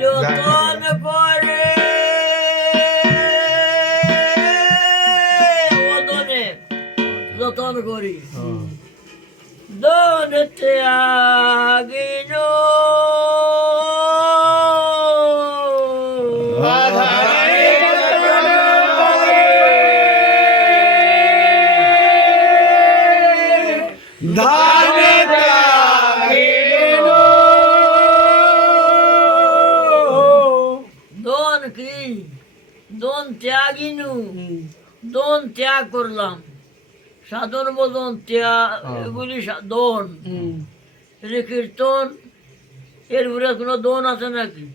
যতন করে ওদনে যতন করি দনেতে আগিন দন কি দন ত্যাগিনু দন ত্যাগ করলাম সাধন বোধন ত্যাগ এগুলি দন কীর্তন এর উপরে কোনো দন আছে নাকি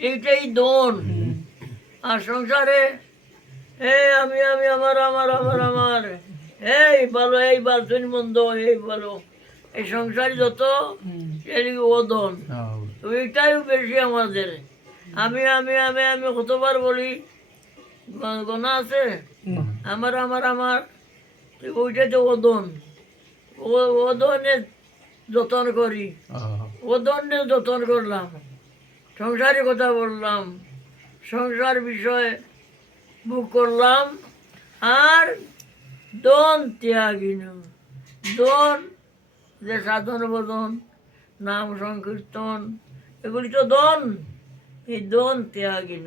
এইটাই দন আর সংসারে আমি আমি আমার আমার আমার আমার এই ভালো এই বালচুনি মন্দ এই ভালো এই সংসারী যত এদিকে ওদন তো এইটাই বেশি আমাদের আমি আমি আমি আমি কতবার বলি গোনা আছে আমার আমার আমার ওইটা তো ওদন ওদনে যতন করি ওদনে যতন করলাম সংসারের কথা বললাম সংসার বিষয়ে বুক করলাম আর দন ত্যাগিন দন যে সাধন বোধন নাম সংকীর্তন এগুলি তো দন এই দন ত্যাগিন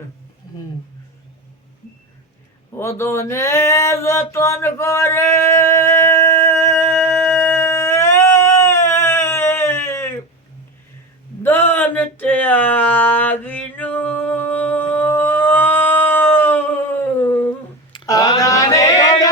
ওদনে যতন করে